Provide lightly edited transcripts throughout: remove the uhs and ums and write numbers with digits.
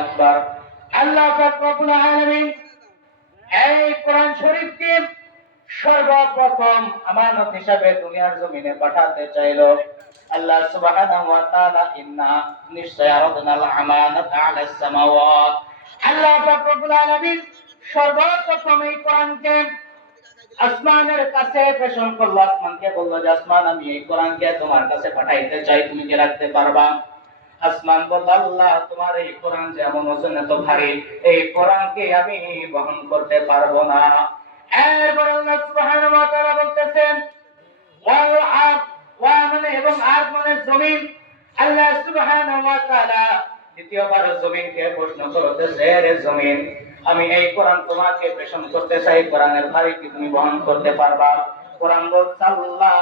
আকবার। আল্লাহ পাক রব্বুল আলামিন এই কোরআন শরীফকে সর্বপ্রথম আমানত হিসাবে দুনিয়ার জমিনে পাঠাতে চাইলো। আল্লাহ সুবহানাহু ওয়া তাআলা ইন্না নিশ্চয় আরাদনাল আমানাতা আলাস সামাওয়াত, আল্লাহ পাক রব্বুল আলামিন সর্বপ্রথম এই কোরআনকে আসমানের কাছে প্রেষণ করলো। আসমানকে বললো যে আসমান, আমি এই কোরআনকে তোমার কাছে পাঠাইতে চাই, তুমি কি রাখতে পারবা? আসমান বলল, আল্লাহ তোমার এই কোরআন যেমন ওজন এত ভারী, এই কোরআনকে আমি বহন করতে পারবো না। এরপর আল্লাহ সুবহানাহু ওয়া তাআলা বলতেছেন ওয়াল আরদ, ওয়া মানে এবং আরদ মানে জমিন। আল্লাহ সুবহানাহু ওয়া তাআলা দ্বিতীয়বার জমিনকে প্রশ্ন করতেছে, রে জমিন, আমি এই কোরআন তোমাকে প্রেষণ করতে চাই, কোরআনের ভারী কি তুমি বহন করতে পারবা? কোরআন বলছে, আল্লাহ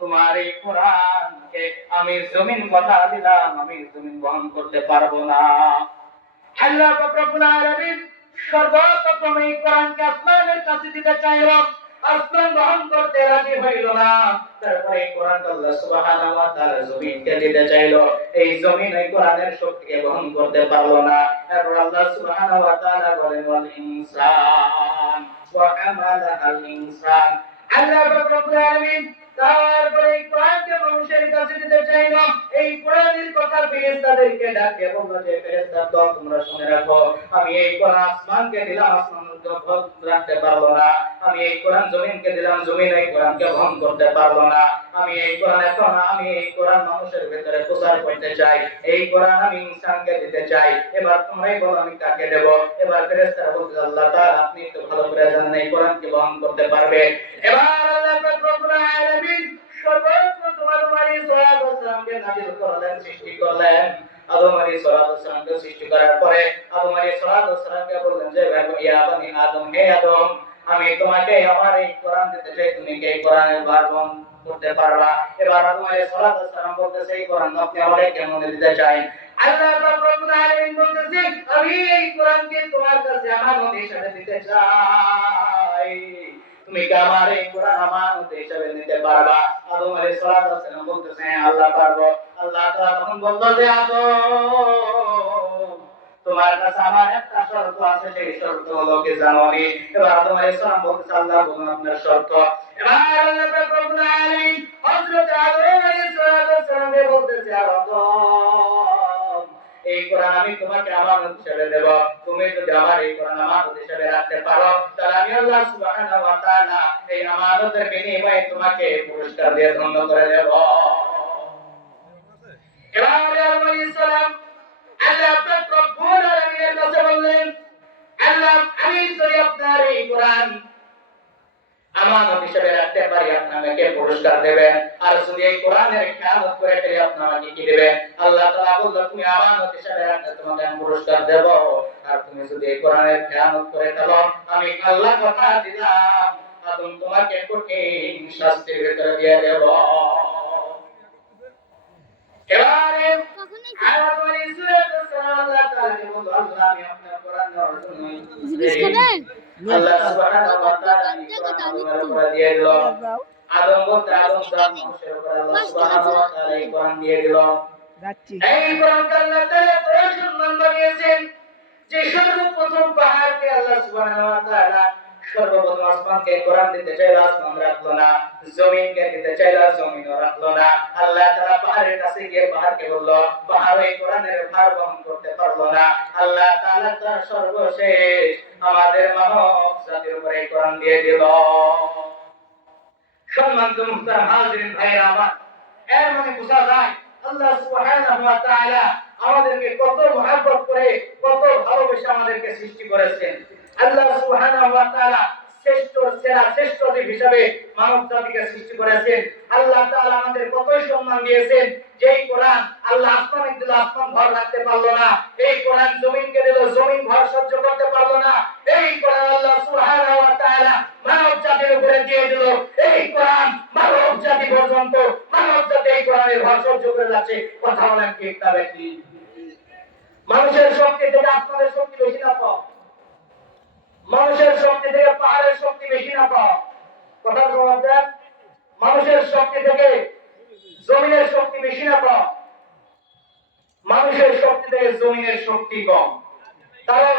তোমার এই কোরআনকে আমি জমিন কথা দিলাম, আমি জমিন বহন করতে পারবো না। আল্লাহ পাক রব্বুল আলামিন সর্বপ্রথম এই কোরআনকে আসমানের কাছে দিতে চাইল, আসমান গ্রহণ করতে রাজি হইল না। তারপরে এই কোরআনকে আল্লাহ সুবহানাহু ওয়া তাআলা জমিনকে দিতে চাইল, এই জমিন এই কোরআনের শক্তিকে গ্রহণ করতে পারলো না। তারপর আল্লাহ সুবহানাহু ওয়া তাআলা বলেন ওয়াল ইনসান ওয়া হামালাহাল ইনসান। আল্লাহ পাক রব্বুল আলামিন তারপরে এই কোরআনকে মানুষের কাছে দিতে চাইল, এই কোরআনের কথা ফেরেশতাদেরকে ডাকে বলল যে ফেরেশতারা দল, তোমরা শুনে রাখো, আমি এই কোরআন আসমানকে দিলাম, আসমান রাখতে পারলো না। আমি এই কোরআন জমিনকে দিলাম, জমিন এই কোরআনকে বহন করতে পারলো না। আমি এই কোরআন এখন আমি এই কোরআন মানুষের ভিতরে প্রচার করতে চাই, এই কোরআন আমি ইনসানকে দিতে চাই। এবার তোমরাই বলো আমি কাকে দেব? এবার ফেরেশতারা বলতে, আল্লাহ তাআলা আপনি তো ভালো করে জানেন এই কোরআনকে বহন করতে পারবে। এবার আল্লাহ পাক রব্বুল আলামিন সর্বপ্রথম আদম আলাইহিস সালামকে নাজিল করলেন, সৃষ্টি করলেন। আদম আলাইহিস সালামকে সৃষ্টি করার পরে আদম আলাইহিস সালামকে বললেন যে ইয়া বানি আদম, হে আদম, আমি তোমাকে আমার এই কোরআন দিতে চাই, তুমি কি এই কোরআনের ভার বহন করতে পারবা? এবার আদম আলাইহিস সালাম বলতেছে, এই কোরআন আপনি আমাকে কেমন দিতে চাই? আল্লাহ পাক রব্বুল আলামিন বলতেছে, আমি এই কোরআনকে তোমার কাছে আমানত হিসেবে দিতে চাই, তুমি কি আমার এই কোরআন আমানত হিসেবে নিতে পারবা? আদম আলাইহিস সালাম বলতেছে, হ্যাঁ আল্লাহ পারবো। আল্লাহ তাআলা তখন বলল যে আদম, তোমার কাছে আমার একটা শর্ত আছে, সেই শর্ত হলো কি জানো? আমি এবার আদম আলাইহিস সালাম বলতেছে, আল্লাহ বলুন আপনার শর্ত। এবার আল্লাহ পাক রব্বুল আলামিন হযরত আদম আলাইহিস সালামকে বলতেছে, আদম, এই কোরআন আমি তোমাকে আমানত হিসেবে দেব, তুমি যদি আমার এই কোরআন আমানত হিসেবে রাখতে পারো, তাহলে আমি আল্লাহ সুবহানাহু ওয়া তাআলা এই আমানতের বিনিময়ে তোমাকে পুরস্কার দিয়ে ধন্য করে দেব। এবার আদম আলাইহিস সালাম আল্লাহ পাক রব্বুল আলামিনের কাছে বললেন, আল্লাহ আমি যদি আপনার এই কোরআন আমানত হিসেবে রাখতে পারি, আপনাকে পুরস্কার দেবেন, আর যদি এই কোরআনের খেয়ানত করে ফেলি আপনাকে কি দিবেন? আল্লাহ তাআলা বলল, তুমি আমানত হিসেবে রাখলে তোমাকে আমি পুরস্কার দেব, আর তুমি যদি এই কোরআনের খেয়ানত করে ফেলো, আমি আল্লাহ কথা দিলাম আদম তোমাকে কঠিন শাস্তির ভিতরে দিয়ে দেব। এবারে আদম আলাইহিস সালাম আল্লাহ তাআলাকে বলল, আল্লাহ আমি আপনার কোরআন নেওয়ার জন্য আল্লাহ সুবহানাহু ওয়া তাআলা কোরআনের উপর দিয়ে দিল। আদম বলতে আদম জাত মানুষের উপর আল্লাহ সুবহানাহু ওয়া তাআলা এই কোরআন দিয়ে দিল। এই কোরআনকে আল্লাহ তাআলা এত সম্মান বানিয়েছেন যে সর্বপ্রথম পাহাড়কে আল্লাহ সুবহানাহু ওয়া তাআলা সর্বপ্রথম আসমানকে কোরআন দিতে চাইল, আসমান রাখলো না। জমিনকে দিতে চাইল, জমিনও রাখলো না। আল্লাহ তাআলা পাহাড়ের কাছে গিয়ে পাহাড়কে বলল, পাহাড় এই কোরআনের ভার বহন করতে পারলো না। আল্লাহ তাআলা তার সর্বশেষ আমাদের মানব জাতির উপরে কোরআন দিয়ে দিল। সম্মানিত মুহতারাম হাজিরিন ভাইরা আমার, এর মানে বোঝা যায় আল্লাহ সুবহানাহু ওয়া তাআলা আমাদেরকে কত মহব্বত করে, কত ভালোবেসে আমাদেরকে সৃষ্টি করেছেন। আল্লাহ সুবহানাহু ওয়া তাআলা শ্রেষ্ঠ সেরা শ্রেষ্ঠ জীব হিসেবে মানব জাতিকে সৃষ্টি করেছেন। আল্লাহ তাআলা আমাদের কত সম্মান দিয়েছেন। যেই কোরআন আল্লাহ আসমানে দিল, আসমান ভর রাখতে পারলো না। এই কোরআন জমিনকে দিল, জমিন ভর সহ্য করতে পারলো না। এই কোরআন আল্লাহ সুবহানাহু ওয়া তাআলা মানব জাতির উপরে দিয়ে দিল। এই কোরআন মানব জাতি পর্যন্ত, মানব জাতি এই কোরআনের ভর সহ্য করে যাচ্ছে। কথা বলেন ঠিক না বেশি? মানুষের শক্তি থেকে আসমানের শক্তি বেশি না কম? মানুষের শক্তি থেকে পাহাড়ের শক্তি বেশি না কম? কথার জবাব দেন। মানুষের শক্তি থেকে জমিনের শক্তি বেশি না কম? মানুষের শক্তি থেকে জমিনের শক্তি কম। কারণ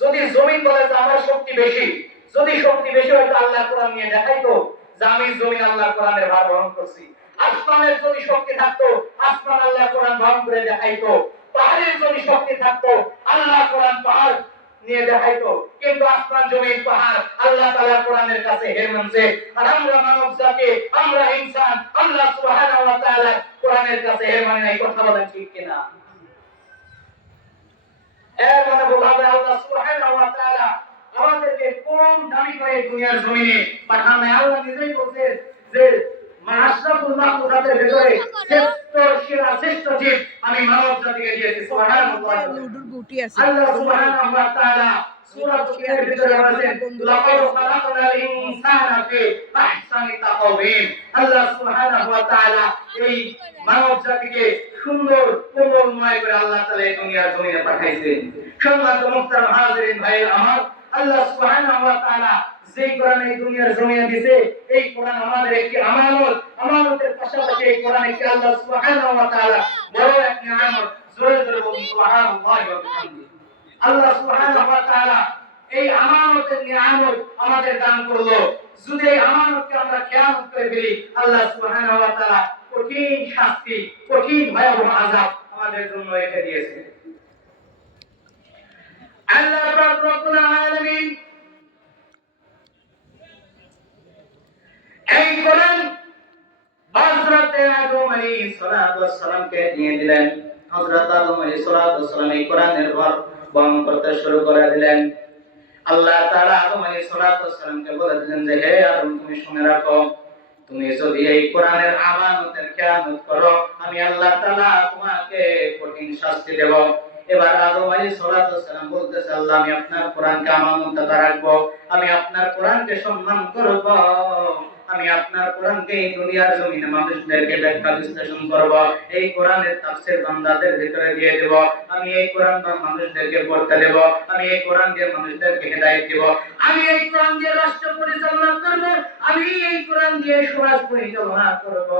যদি জমিন বলে যে আমার শক্তি বেশি, যদি শক্তি বেশি হয়তো আল্লাহ কোরআন নিয়ে দেখাইতো যে আমি জমিন আল্লাহ কোরআনের ভার বহন করছি। আসমানের যদি শক্তি থাকতো আসমান আল্লাহ কোরআন বহন করে দেখাইতো। পাহাড়ের যদি শক্তি থাকতো আল্লাহ কোরআন পাহাড় নিয়ে দেখাইতো। কিন্তু আসমান জমিন পাহাড় আল্লাহ তাআলা কোরআনের কাছে হেরে মানছে। আর আমরা মানব জাতি, আমরা ইনসান, আল্লাহ সুবহানাহু ওয়া তাআলা কোরআনের কাছে হেরে মানে নাই। কথা বলেন ঠিক কিনা? এর মানে বোঝা যায় আল্লাহ সুবহানাহু ওয়া তাআলা আমাদেরকে কম দামি করে দুনিয়ার জমিনে পাঠান নাই। আল্লাহ নিজেই বলছেন যে মাশরাফুল মাখলুকাতের ভিতরে শ্রেষ্ঠ জীব আমি মানব জাতিকে দিয়েছি। সুবহানাল্লাহ। আল্লাহ সুবহানাহু ওয়া তাআলা সূরা তুর ভিতরে বলেছেন লাকাদ খালাকনাল ইনসানা ফি আহসানি তাকওয়িম। আল্লাহ সুবহানাহু ওয়া তাআলা এই মানব জাতিকে সুন্দর কোমলময় করে আল্লাহ তাআলা এই দুনিয়ার জমিনে পাঠাইছেন। সম্মানিত মুহতারাম হাজিরিন ভাই আমার, আল্লাহ সুবহানাহু ওয়া তাআলা যেই কোরআন এই দুনিয়ার জমিনে দিয়েছে, এই কোরআন আমাদের একটি আমানত। আমানতের পাশাপাশি এই কোরআন একটি আল্লাহ সুবহানাহু ওয়া তাআলা বড় এক নিয়ামত। জোরে জোরে বলুন সুবহানাল্লাহি ওয়া বিহামদিহি। আল্লাহ সুবহানাহু ওয়া তাআলা এই আমানতের নিয়ামত আমাদের দান করলো। যদি এই আমানতকে আমরা খেয়ানত করে ফেলি আল্লাহ সুবহানাহু ওয়া তাআলা কঠিন শাস্তি, কঠিন ভয়াবহ আযাব আমাদের জন্য রেখে দিয়েছে। আল্লাহ পাক রব্বুল আলামিন এই কোরআন হযরত আদম আলাইহিস সালাতু ওয়াস সালামকে দিয়ে দিলেন। হযরত আদম আলাইহিস সালাতু ওয়াস সালাম এই কোরআনের বহন করতে শুরু করে দিলেন। আল্লাহ তাআলা আদম আলাইহিস সালাতু ওয়াস সালামকে বলে দিলেন যে হে আদম, তুমি শুনে রাখো, তুমি যদি এই কোরআনের আমানতের খেয়ানত করো আমি আল্লাহ তাআলা তোমাকে কঠিন শাস্তি দেব। এবার আদম আলাইহিস সালাতু ওয়াস সালাম বলতেছে আল্লাহ আমি আপনার কোরআনকে আমানত রাখবো, আমি আপনার কোরআনকে সম্মান করব, আমি আপনার কোরআনকে এই দুনিয়ার জমিনে মানুষদেরকে ব্যাখ্যা বিশ্লেষণ করব, এই কোরআনের তাফসীর বান্দাদের ভিতরে দিয়ে দেব, আমি এই কোরআন মানুষদেরকে পড়তে দেব, আমি এই কোরআন দিয়ে মানুষদেরকে হেদায়েত দেব, আমি এই কোরআন দিয়ে রাষ্ট্র পরিচালনা করব, আমি এই কোরআন দিয়ে সমাজ পরিচালনা করব।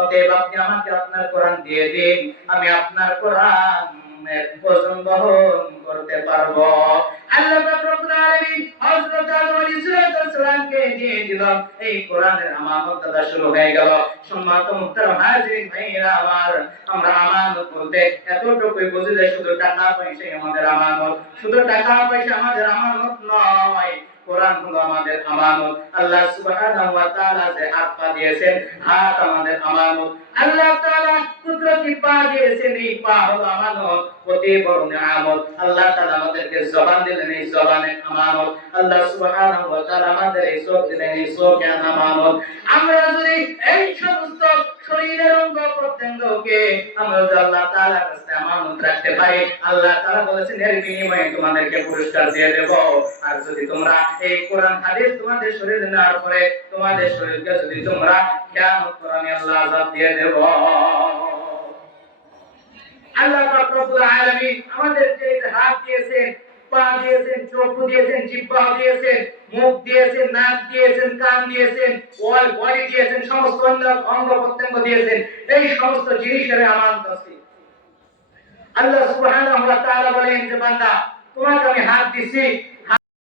অতএব আপনি আমাকে আপনার কোরআন দিয়ে দিন, আমি আপনার কোরআন ওজন বহন করতে পারবো। আল্লাহ পাক রব্বুল আলামিন হযরত আদম আলাইহিস সালামকে দিয়ে দিলেন এই কোরআনের আমানত দাতা শুরু হয়ে গেল। সম্মানিত মুহতারাম হাজিরিন ভাইরা আমার, আমরা আমানত বলতে এতটুকুই বুঝি যে শুধু টাকা পয়সা আমাদের আমানত, শুধু টাকা পয়সা আমাদের আমানত নয়, কোরআন হলো আমাদের আমানত। আল্লাহ সুবহানাহু ওয়া তাআলা যে হাত পা দিয়েছেন, হাত আমাদের আমানত। আল্লাহ তাআলা কুদরতি পা দিয়েছেন, এই পা হলো আমানত, অতি বড় নিয়ামত। আল্লাহ তাআলা আমাদেরকে জবান দিলেন, এই জবানের আমানত। আল্লাহ সুবহানাহু ওয়া তাআলা আমাদের এই চোখ দিলেন, এই চোখের আমানত। আমরা যদি এই সমস্ত শরীরের অঙ্গ প্রত্যঙ্গকে আমরা যদি আল্লাহ তাআলার কাছে আমানত রাখতে পারি, আল্লাহ তাআলা বলেছেন এর বিনিময়ে তোমাদেরকে পুরস্কার দিয়ে দেব। আর যদি তোমরা এই কোরআন হাদিস তোমাদের শরীরে নেওয়ার পরে তোমাদের শরীরকে যদি তোমরা খেয়ানত করো আমি আল্লাহ আযাব দিয়ে দেব। আল্লাহ পাক রব্বুল আলামিন আমাদেরকে হাত দিয়েছেন, পা দিয়েছেন, চোখ দিয়েছেন, জিহ্বা দিয়েছেন, মুখ দিয়েছেন, নাক দিয়েছেন, কান দিয়েছেন, অল বডি দিয়েছেন, সমস্ত অঙ্গ প্রত্যঙ্গ দিয়েছেন। এই সমস্ত জিনিসের আমানত আছে। আল্লাহ সুবহানাহু ওয়া তাআলা বলেন যে বান্দা তোমাকে আমি হাত দিছি,